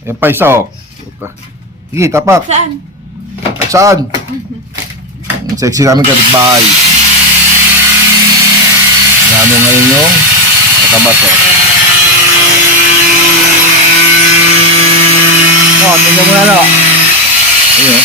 Ayan pa isa, oh. Puta. Sige, tapak. Saan? Saan? Ang sexy namin kapitbahay. Ano ngayon yung nakabato. Oh, tingnan mo na lang. Ayun.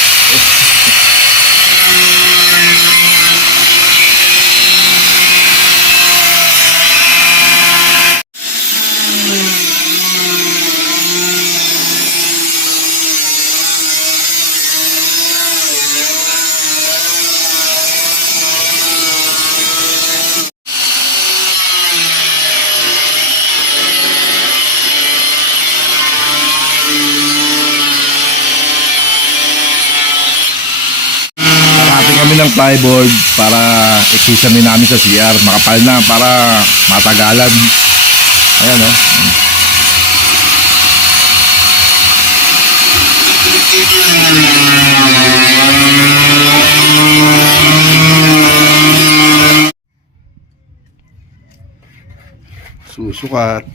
Hanapin kami ng plyboard para ikisami namin sa CR. Makapal na para matagalan. Ayan, oh. Susukat.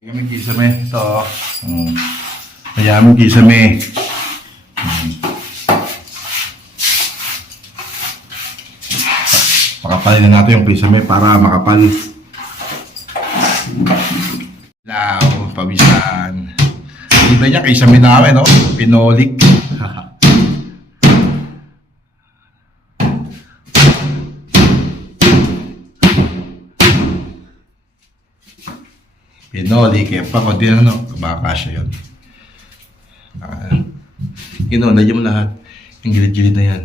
Kami kisame. Ito. Mayaming kisame. Pakapalin na natin yung kisame para makapal. Lao, pawisan. Iba niya kisame namin, no? Pinolik. Pinoli, kaya pa konti na, no? Baka siya yun. Yun, nandiyan mo lahat. Yung gilid-gilid na yan.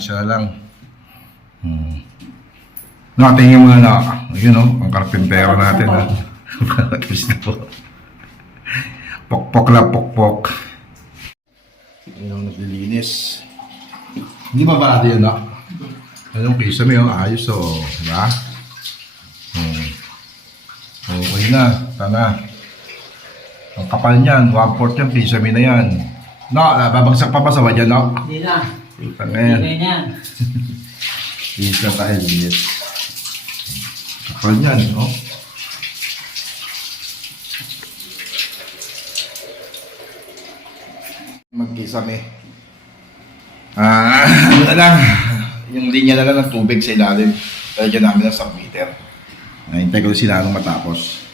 Isa na lang. Tingin mo na yun, no? Ang karpintero natin, ha? Tapos na po. Pokpok lang, pokpok. Yun ang naglilinis. Hindi ba barado yun, no? Anong kisa mo yung ayos, oh. Diba? Okay na. Tana. Ang kapal niyan. 1/4 yung kisa mo na yan. No, babagsak pa ba sa wadyan, no? Hindi na. Putang yan. Hindi na yan. Isa tayo liit. Kapal niyan, no? Magkisame. Ano na lang. Yung linya na lang ng tubig sa ilalim. Dahil dyan namin ng submeter. Nahintay ko sila nung matapos.